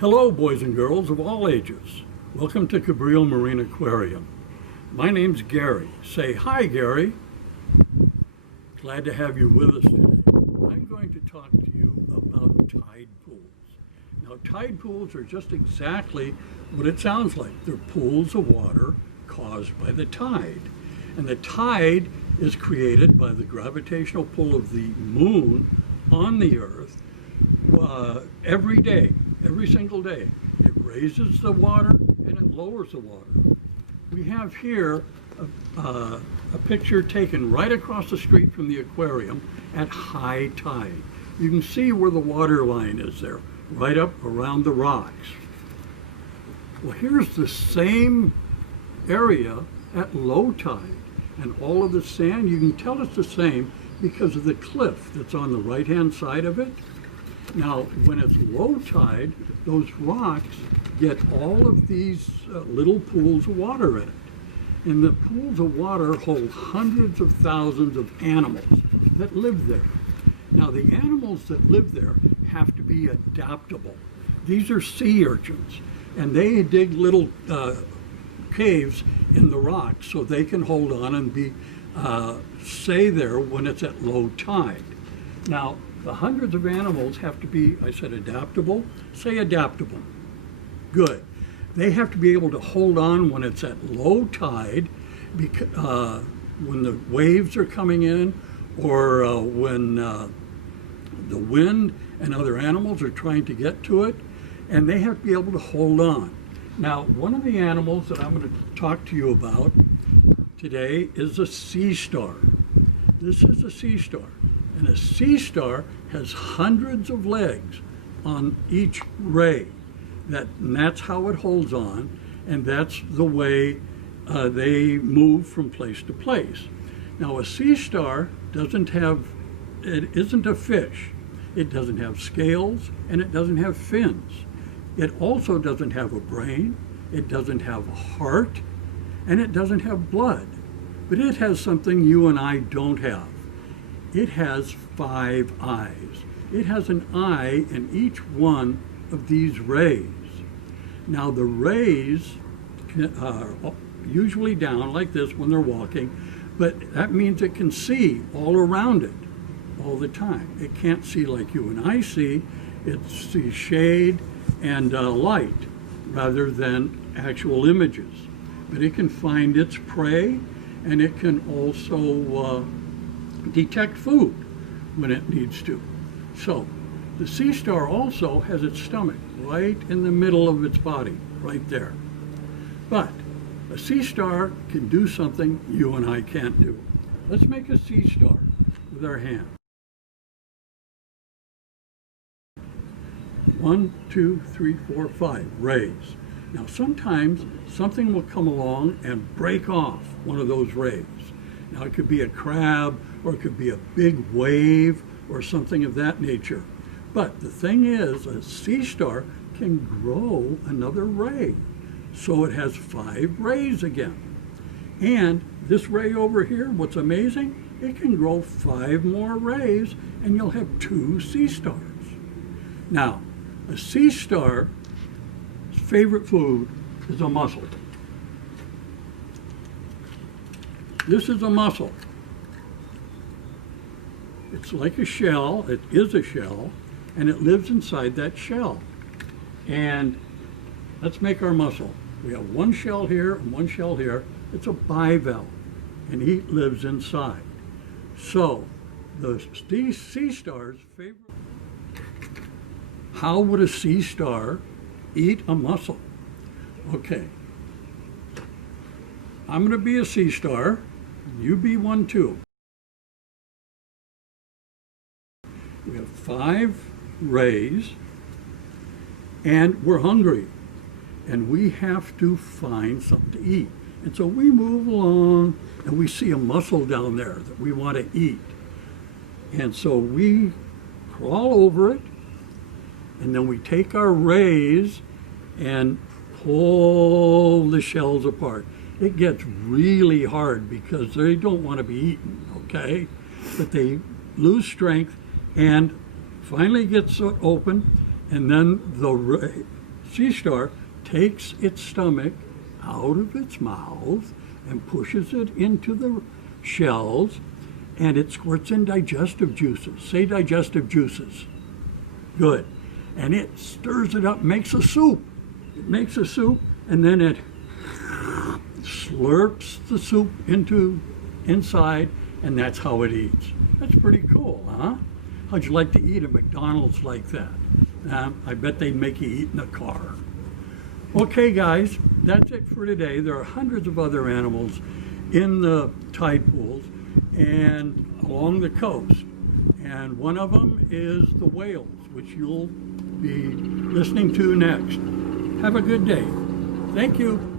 Hello, boys and girls of all ages. Welcome to Cabrillo Marine Aquarium. My name's Gary. Say hi, Gary. Glad to have you with us today. I'm going to talk to you about tide pools. Now, tide pools are just exactly what it sounds like. They're pools of water caused by the tide. And the tide is created by the gravitational pull of the moon on the earth every day. Every single day. It raises the water and it lowers the water. We have here a picture taken right across the street from the aquarium at high tide. You can see where the water line is there, right up around the rocks. Well, here's the same area at low tide, and all of the sand, you can tell it's the same because of the cliff that's on the right-hand side of it. Now, when it's low tide, those rocks get all of these little pools of water in it. And the pools of water hold hundreds of thousands of animals that live there. Now, the animals that live there have to be adaptable. These are sea urchins, and they dig little caves in the rocks so they can hold on and stay there when it's at low tide. Now, the hundreds of animals have to be, I said adaptable, say adaptable. Good. They have to be able to hold on when it's at low tide, because, when the waves are coming in, or when the wind and other animals are trying to get to it, and they have to be able to hold on. Now, one of the animals that I'm going to talk to you about today is a sea star. This is a sea star. And a sea star has hundreds of legs on each ray. And that's how it holds on, and that's the way they move from place to place. Now, a sea star it isn't a fish. It doesn't have scales, and it doesn't have fins. It also doesn't have a brain, it doesn't have a heart, and it doesn't have blood. But it has something you and I don't have. It has 5 eyes. It has an eye in each one of these rays. Now, the rays are usually down like this when they're walking, but that means it can see all around it all the time. It can't see like you and I see. It sees shade and light rather than actual images. But it can find its prey, and it can also detect food when it needs to. So the sea star also has its stomach right in the middle of its body, right there. But a sea star can do something you and I can't do. Let's make a sea star with our hand. 1, 2, 3, 4, 5 rays. Now, sometimes something will come along and break off one of those rays. Now, it could be a crab, or it could be a big wave, or something of that nature. But the thing is, a sea star can grow another ray. So it has 5 rays again. And this ray over here, what's amazing, it can grow 5 more rays, and you'll have 2 sea stars. Now, a sea star's favorite food is a mussel. This is a mussel. It's like a shell, it is a shell, and it lives inside that shell. And let's make our mussel. We have one shell here and one shell here. It's a bivalve, and he lives inside. So, the sea star's favorite. How would a sea star eat a mussel? Okay. I'm going to be a sea star. You be one too. We have 5 rays, and we're hungry, and we have to find something to eat. And so we move along, and we see a mussel down there that we want to eat. And so we crawl over it, and then we take our rays and pull the shells apart. It gets really hard because they don't want to be eaten, okay? But they lose strength and finally gets open, and then the Gstar takes its stomach out of its mouth and pushes it into the shells, and it squirts in digestive juices. Say digestive juices. Good. And it stirs it up, makes a soup. It makes a soup, and then it slurps the soup inside, and that's how it eats. That's pretty cool, huh? How'd you like to eat at McDonald's like that? I bet they'd make you eat in a car. Okay, guys, that's it for today. There are hundreds of other animals in the tide pools and along the coast. And one of them is the whales, which you'll be listening to next. Have a good day. Thank you.